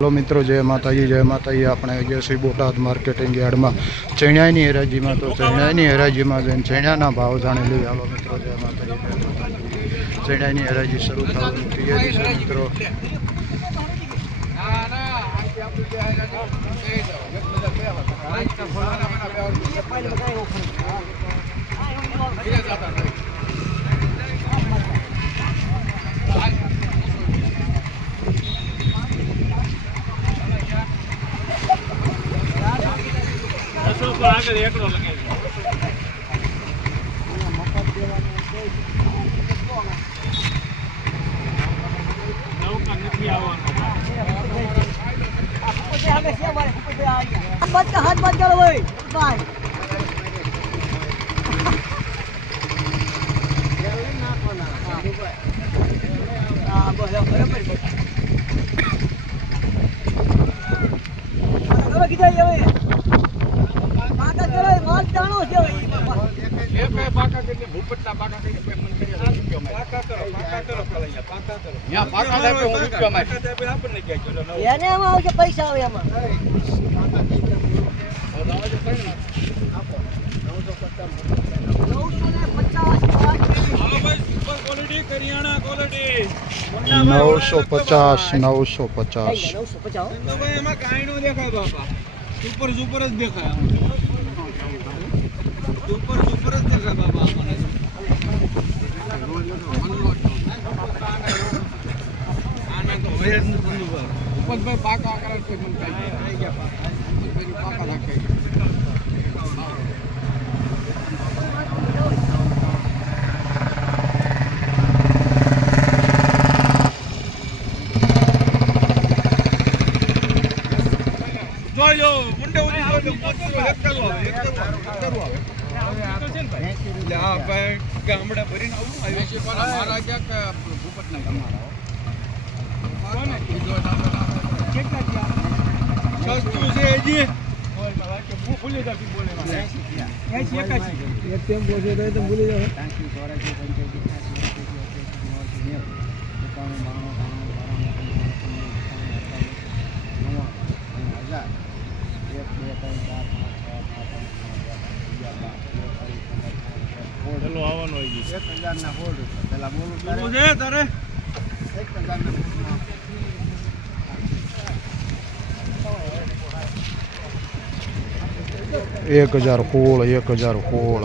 Hello મિત્રો જય માતાજી જય માતાજી આપણે ગયા છીએ બોટાદ માર્કેટિંગ યાર્ડમાં ચણિયાની હરાજીમાં તો ચણિયાની હરાજીમાં જઈને ચણિયાના ભાવ જાણી લઈએ હાલો મિત્રો જય માતાજી જય માતાજી ચણિયાની હરાજી શરૂ થવાની તૈયારી છે મિત્રો એકડો પણ આગળ એકડો લગાવી નૌકા નથી આવવાનો. મત હાથ મત કરો ભાઈ બાય બરાબર પૈસા આવે એમાં નવસો પચાસ નવસો પચાસ. નવસો પચાસ. નવસો પચાસ તો એમાં કાંઈ નો દેખાય બાપા. સુપર સુપર જ દેખાય સુપર સુપર જ કરે છે મને જોજો મુંડે એક કરવો આવે એક કરવો આવે કરવો એટલે આ ભાઈ ગામડે ભરીને આવું આવ્યું છે પણ મારા ક્યાંક ભૂપતના ગામમાં સસ્તું છે હજી. ભૂલી જાતી બોલે એસી એકાસી. એક તેમ બોલે તો તો ભૂલી જાવ પેલો આવવાનો હજી બોલવું છે તારે. એક હજાર ખોળ એક હજાર સોળ.